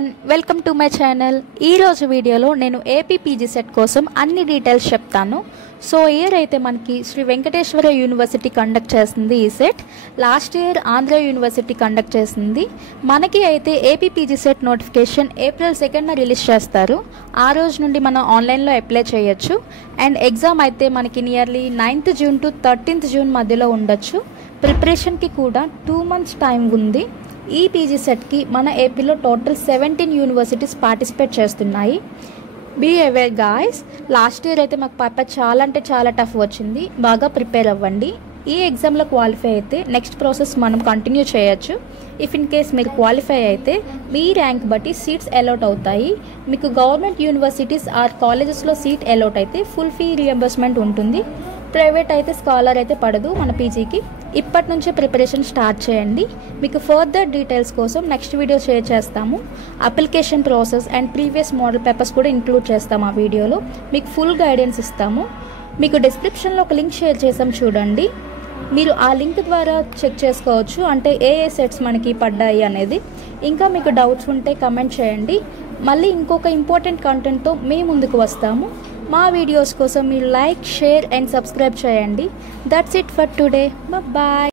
Everyone welcome to my channel. ఈరోజు వీడియోలో నేను ఏపీ పీజీ సెట్ కోసం అన్ని డీటెయిల్స్ చెప్తాను. సో ఇయర్ అయితే మనకి శ్రీ వెంకటేశ్వర యూనివర్సిటీ కండక్ట్ చేస్తుంది ఈ set. Last year Andhra university conduct చేసింది. మనకి అయితే AP PG set notification April 2న రిలీజ్ చేస్తారు. ఆ రోజు నుండి మనం ఆన్లైన్లో అప్లై చేయొచ్చు. అండ్ ఎగ్జామ్ అయితే మనకి nearly 9th June to 13th June మధ్యలో ఉండొచ్చు. ప్రిపరేషన్కి కూడా 2 months టైం ఉంది. ఈ పీజీ సెట్కి మన ఏపీలో టోటల్ 17 యూనివర్సిటీస్ పార్టిసిపేట్ చేస్తున్నాయి. Be aware guys, last year అయితే మాకు పేపర్ చాలా అంటే చాలా టఫ్ వచ్చింది. బాగా ప్రిపేర్ అవ్వండి. ఈ ఎగ్జామ్లో క్వాలిఫై అయితే నెక్స్ట్ ప్రాసెస్ మనం కంటిన్యూ చేయొచ్చు. ఇఫ్ ఇన్ కేస్ మీరు క్వాలిఫై అయితే మీ ర్యాంక్ బట్టి సీట్స్ అలాట్ అవుతాయి. మీకు గవర్నమెంట్ యూనివర్సిటీస్ ఆర్ కాలేజెస్లో సీట్ అలాట్ అయితే ఫుల్ ఫీ రియంబర్స్మెంట్ ఉంటుంది. ప్రైవేట్ అయితే స్కాలర్ అయితే పడదు మన పీజీకి. ఇప్పటి నుంచే ప్రిపరేషన్ స్టార్ట్ చేయండి. మీకు ఫర్దర్ డీటెయిల్స్ కోసం నెక్స్ట్ వీడియో షేర్ చేస్తాము. Application process and previous model papers కూడా ఇంక్లూడ్ చేస్తాము ఆ వీడియోలో. మీకు ఫుల్ గైడెన్స్ ఇస్తాము. మీకు డిస్క్రిప్షన్లో ఒక లింక్ షేర్ చేసాం చూడండి. మీరు ఆ లింక్ ద్వారా చెక్ చేసుకోవచ్చు, అంటే ఏ సెట్స్ మనకి పడ్డాయి అనేది. ఇంకా మీకు డౌట్స్ ఉంటే కమెంట్ చేయండి. మళ్ళీ ఇంకొక ఇంపార్టెంట్ కంటెంట్తో మేము ముందుకు వస్తాము. మా వీడియోస్ కోసం మీరు లైక్, షేర్ అండ్ సబ్స్క్రైబ్ చేయండి. That's it for today. Bye.